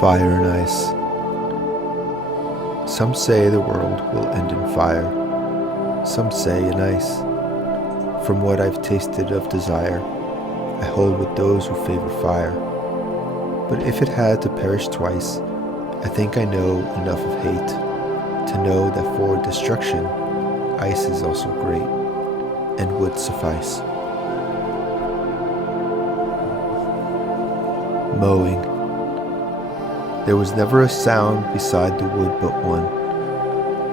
Fire and ice. Some say the world will end in fire. Some say in ice. From what I've tasted of desire, I hold with those who favor fire. But if it had to perish twice, I think I know enough of hate to know that for destruction, ice is also great and would suffice. Mowing. There was never a sound beside the wood but one,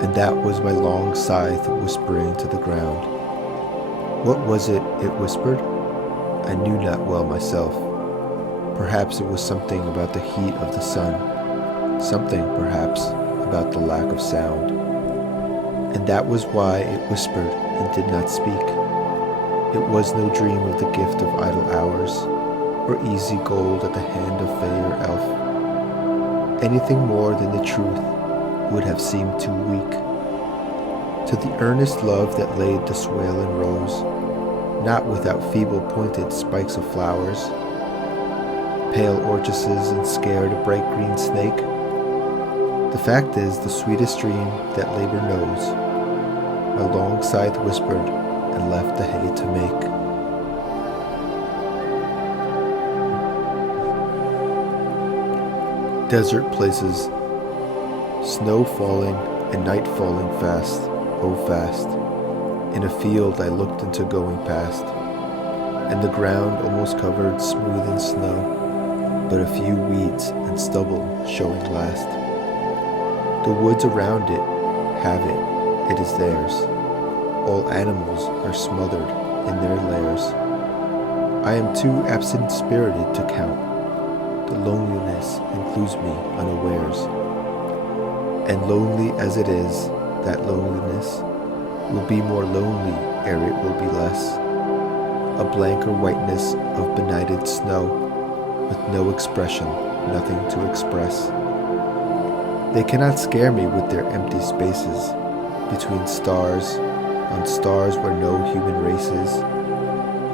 and that was my long scythe whispering to the ground. What was it whispered? I knew not well myself. Perhaps it was something about the heat of the sun, something, perhaps, about the lack of sound. And that was why it whispered and did not speak. It was no dream of the gift of idle hours, or easy gold at the hand of fay or elf. Anything more than the truth would have seemed too weak. To the earnest love that laid the swale in rows, not without feeble pointed spikes of flowers, pale orchises and scared a bright green snake. The fact is, the sweetest dream that labor knows, my long scythe whispered and left the hay to make. Desert places, snow falling and night falling fast, oh fast. In a field I looked into going past, and the ground almost covered smooth in snow, but a few weeds and stubble showing last. The woods around it have it is theirs. All animals are smothered in their lairs. I am too absent-spirited to count. The loneliness includes me unawares. And lonely as it is, that loneliness will be more lonely ere it will be less. A blanker whiteness of benighted snow, with no expression, nothing to express. They cannot scare me with their empty spaces, between stars, on stars where no human race is.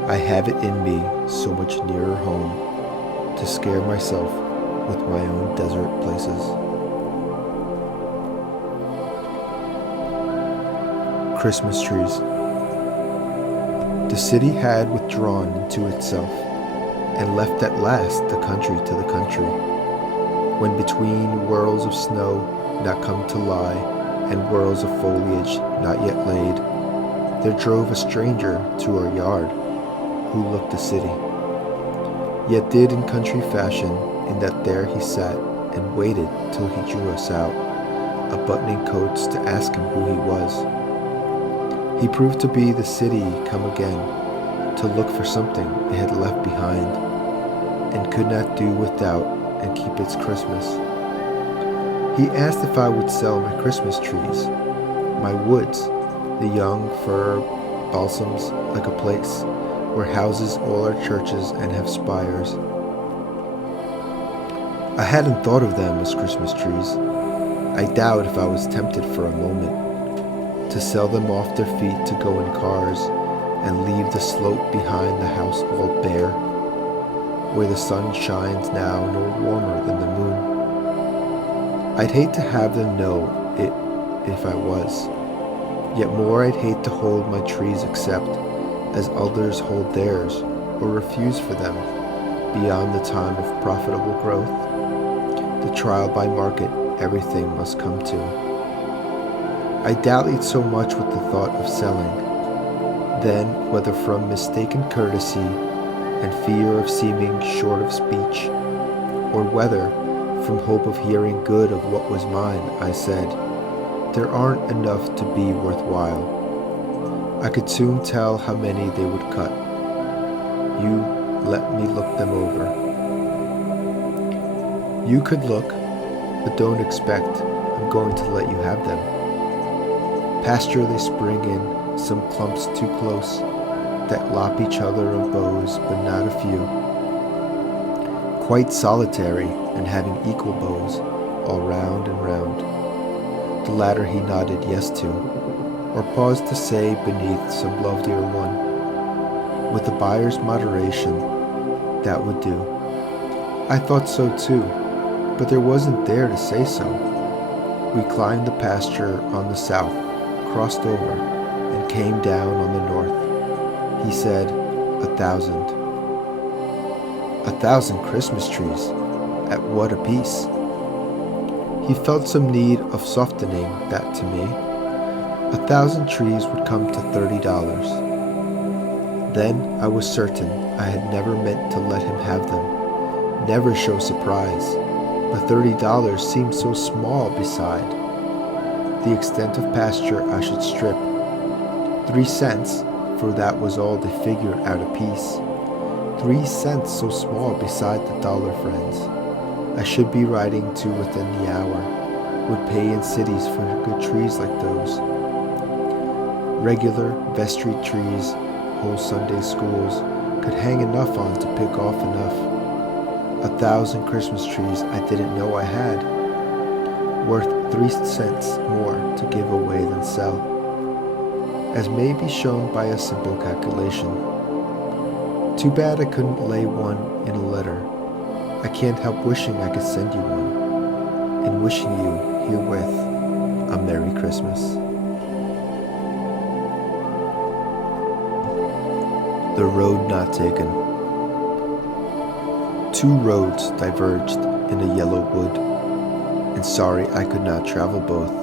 I have it in me, so much nearer home, to scare myself with my own desert places. Christmas trees. The city had withdrawn into itself, and left at last the country to the country, when between whirls of snow not come to lie, and whirls of foliage not yet laid, there drove a stranger to our yard, who looked a city, yet did in country fashion, in that there he sat, and waited till he drew us out, a buttoning coats to ask him who he was. He proved to be the city come again, to look for something it had left behind, and could not do without, and keep its Christmas. He asked if I would sell my Christmas trees, my woods, the young fir balsams, like a place where houses all are churches and have spires. I hadn't thought of them as Christmas trees. I doubt if I was tempted for a moment to sell them off their feet to go in cars and leave the slope behind the house all bare, where the sun shines now no warmer than the moon. I'd hate to have them know it if I was, yet more I'd hate to hold my trees except as others hold theirs, or refuse for them, beyond the time of profitable growth, the trial by market everything must come to. I dallied so much with the thought of selling, then, whether from mistaken courtesy and fear of seeming short of speech, or whether from hope of hearing good of what was mine, I said, there aren't enough to be worthwhile. I could soon tell how many they would cut. You let me look them over. You could look, but don't expect I'm going to let you have them. Pasture they spring in, some clumps too close, that lop each other of boughs, but not a few. Quite solitary, and having equal boughs, all round and round. The latter he nodded yes to, or paused to say beneath some lovelier one. With the buyer's moderation, that would do. I thought so too, but there wasn't there to say so. We climbed the pasture on the south, crossed over, and came down on the north. He said, 1,000. 1,000 Christmas trees. At what a piece? He felt some need of softening that to me. 1,000 trees would come to $30. Then I was certain I had never meant to let him have them, never show surprise. But $30 seemed so small beside the extent of pasture I should strip. 3 cents, for that was all they figured out apiece. 3 cents so small beside the dollar friends I should be riding to within the hour, would pay in cities for good trees like those. Regular vestry trees, whole Sunday schools could hang enough on to pick off enough. 1,000 Christmas trees I didn't know I had, worth 3 cents more to give away than sell, as may be shown by a simple calculation. Too bad I couldn't lay one in a letter. I can't help wishing I could send you one, and wishing you herewith a Merry Christmas. The road not taken. 2 roads diverged in a yellow wood, and sorry I could not travel both,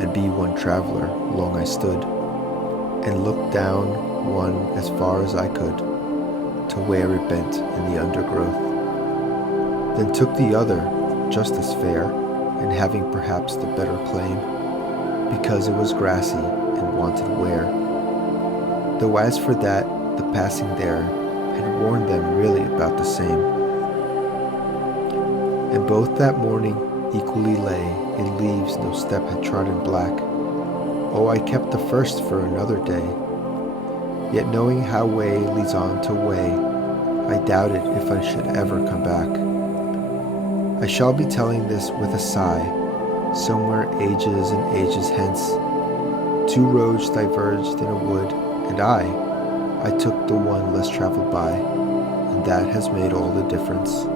and be one traveler, long I stood, and looked down one as far as I could, to where it bent in the undergrowth. Then took the other, just as fair, and having perhaps the better claim, because it was grassy and wanted wear. Though as for that, the passing there had warned them really about the same. And both that morning equally lay in leaves no step had trodden black. Oh, I kept the first for another day. Yet knowing how way leads on to way, I doubted if I should ever come back. I shall be telling this with a sigh, somewhere ages and ages hence. 2 roads diverged in a wood, and I took the one less traveled by, and that has made all the difference.